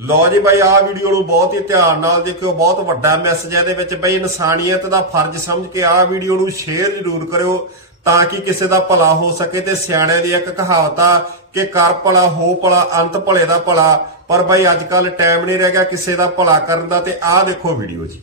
ਲੋ ਜੀ ਬਾਈ, ਆਹ ਵੀਡੀਓ ਨੂੰ ਬਹੁਤ ਹੀ ਧਿਆਨ ਨਾਲ ਦੇਖਿਓ, ਬਹੁਤ ਵੱਡਾ ਮੈਸੇਜ ਹੈ ਇਹਦੇ ਵਿੱਚ ਬਈ, ਇਨਸਾਨੀਅਤ ਦਾ ਫਰਜ਼ ਸਮਝ ਕੇ ਆਹ ਵੀਡੀਓ ਨੂੰ ਸ਼ੇਅਰ ਜ਼ਰੂਰ ਕਰਿਓ ਤਾਂ ਕਿ ਕਿਸੇ ਦਾ ਭਲਾ ਹੋ ਸਕੇ ਤੇ ਸਿਆਣਿਆਂ ਦੀ ਇੱਕ ਕਹਾਵਤ ਆ ਕਿ ਕਰ ਭਲਾ, ਹੋ ਭਲਾ, ਅੰਤ ਭਲੇ ਦਾ ਭਲਾ। ਪਰ ਬਾਈ ਅੱਜ ਕੱਲ ਟਾਈਮ ਨਹੀਂ ਰਹਿ ਗਿਆ ਕਿਸੇ ਦਾ ਭਲਾ ਕਰਨ ਦਾ ਤੇ ਆਹ ਦੇਖੋ ਵੀਡੀਓ ਜੀ।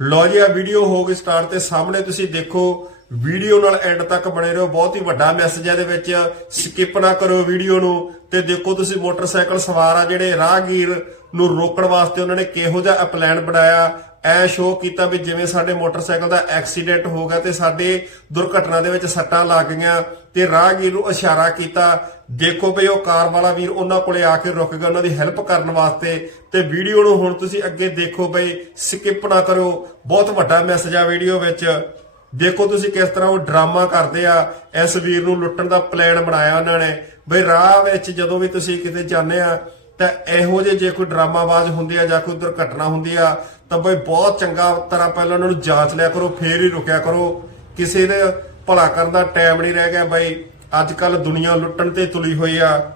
ਲੋ ਜੀ ਆ ਵੀਡੀਓ ਹੋ ਗਈ ਸਟਾਰਟ ਤੇ ਸਾਹਮਣੇ ਤੁਸੀਂ ਦੇਖੋ ਵੀਡੀਓ ਨਾਲ ਐਂਡ ਤੱਕ ਬਣੇ ਰਹੋ। ਬਹੁਤ ਹੀ ਵੱਡਾ ਮੈਸੇਜ ਹੈ ਇਹਦੇ ਵਿੱਚ। ਸਕਿਪ ਨਾ ਕਰੋ ਵੀਡੀਓ ਨੂੰ। ਤੇ ਦੇਖੋ ਤੁਸੀਂ ਮੋਟਰਸਾਈਕਲ ਸਵਾਰ ਆ, ਜਿਹੜੇ ਰਾਹਗੀਰ ਨੂੰ ਰੋਕਣ ਵਾਸਤੇ ਉਹਨਾਂ ਨੇ ਕਿਹੋ ਜਿਹਾ ਪਲਾਨ ਬਣਾਇਆ। ਐ ਸ਼ੋਅ ਕੀਤਾ ਵੀ ਜਿਵੇਂ ਸਾਡੇ ਮੋਟਰਸਾਈਕਲ ਦਾ ਐਕਸੀਡੈਂਟ ਹੋ ਗਿਆ ਤੇ ਸਾਡੇ ਦੁਰਘਟਨਾ ਦੇ ਵਿੱਚ ਸੱਟਾਂ ਲੱਗ ਗਈਆਂ ਤੇ ਰਾਹਗੀਰ ਨੂੰ ਇਸ਼ਾਰਾ ਕੀਤਾ। ਦੇਖੋ ਵੀ ਉਹ ਕਾਰ ਵਾਲਾ ਵੀਰ ਉਹਨਾਂ ਕੋਲੇ ਆ ਕੇ ਰੁਕ ਗਿਆ, ਉਹਨਾਂ ਦੀ ਹੈਲਪ ਕਰਨ ਵਾਸਤੇ। ਤੇ ਵੀਡੀਓ ਨੂੰ ਹੁਣ ਤੁਸੀਂ ਅੱਗੇ ਦੇਖੋ ਬਈ ਸਕਿਪ ਨਾ ਕਰੋ ਬਹੁਤ ਵੱਡਾ ਮੈਸੇਜ ਆ ਵੀਡੀਓ ਵਿੱਚ। ਦੇਖੋ ਤੁਸੀਂ ਕਿਸ ਤਰ੍ਹਾਂ ਉਹ ਡਰਾਮਾ ਕਰਦੇ ਆ, ਇਸ ਵੀਰ ਨੂੰ ਲੁੱਟਣ ਦਾ ਪਲਾਨ ਬਣਾਇਆ ਉਹਨਾਂ ਨੇ। ਬਈ ਰਾਹ ਵਿੱਚ ਜਦੋਂ ਵੀ ਤੁਸੀਂ ਕਿਤੇ ਜਾਂਦੇ ਆ, ਤਾਂ ਇਹੋ ਜਿਹੇ ਜੇ ਕੋਈ ਡਰਾਮਾਬਾਜ਼ ਹੁੰਦੇ ਆ ਜਾਂ ਕੋਈ ਦੁਰਘਟਨਾ ਹੁੰਦੀ ਆ, ਤਾਂ ਬਈ ਬਹੁਤ ਚੰਗਾ ਤਰ੍ਹਾਂ ਪਹਿਲਾਂ ਉਹਨਾਂ ਨੂੰ ਜਾਂਚ ਲਿਆ ਕਰੋ, ਫੇਰ ਹੀ ਰੁਕਿਆ ਕਰੋ। ਕਿਸੇ ਦੇ ਭਲਾ ਕਰਨ ਦਾ ਟਾਈਮ ਨਹੀਂ ਰਹਿ ਗਿਆ ਬਈ ਅੱਜ ਕੱਲ ਦੁਨੀਆ ਲੁੱਟਣ ਤੇ ਤੁਲੀ ਹੋਈ ਆ।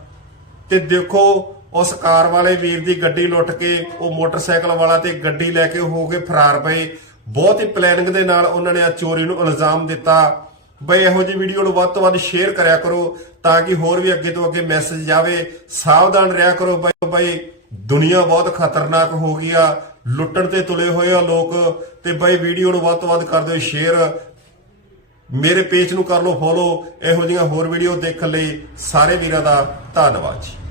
ਤੇ ਦੇਖੋ, ਉਸ ਕਾਰ ਵਾਲੇ ਵੀਰ ਦੀ ਗੱਡੀ ਲੁੱਟ ਕੇ ਉਹ ਮੋਟਰਸਾਈਕਲ ਵਾਲਾ ਤੇ ਗੱਡੀ ਲੈ ਕੇ ਹੋ ਕੇ ਫਰਾਰ ਪਏ। ਬਹੁਤ ਹੀ ਪਲੈਨਿੰਗ ਦੇ ਨਾਲ ਉਹਨਾਂ ਨੇ ਆ ਚੋਰੀ ਨੂੰ ਇਲਜ਼ਾਮ ਦਿੱਤਾ। ਬਈ ਇਹੋ ਜਿਹੀ ਵੀਡੀਓ ਨੂੰ ਵੱਧ ਤੋਂ ਵੱਧ ਸ਼ੇਅਰ ਕਰਿਆ ਕਰੋ ਤਾਂ ਕਿ ਹੋਰ ਵੀ ਅੱਗੇ ਤੋਂ ਅੱਗੇ ਮੈਸੇਜ ਜਾਵੇ, ਸਾਵਧਾਨ ਰਿਹਾ ਕਰੋ ਬਈ ਬਈ ਦੁਨੀਆ ਬਹੁਤ ਖਤਰਨਾਕ ਹੋ ਗਈ ਆ, ਲੁੱਟਣ ਤੇ ਤੁਲੇ ਹੋਏ ਆ ਲੋਕ ਤੇ ਬਈ ਵੀਡੀਓ ਨੂੰ ਵੱਧ ਤੋਂ ਵੱਧ ਕਰ ਦਿਓ ਸ਼ੇਅਰ ਮੇਰੇ ਪੇਜ ਨੂੰ ਕਰ ਲਓ ਫੋਲੋ ਇਹੋ ਜਿਹੀਆਂ ਹੋਰ ਵੀਡੀਓ ਦੇਖਣ ਲਈ ਸਾਰੇ ਵੀਰਾਂ ਦਾ ਧੰਨਵਾਦ ਜੀ।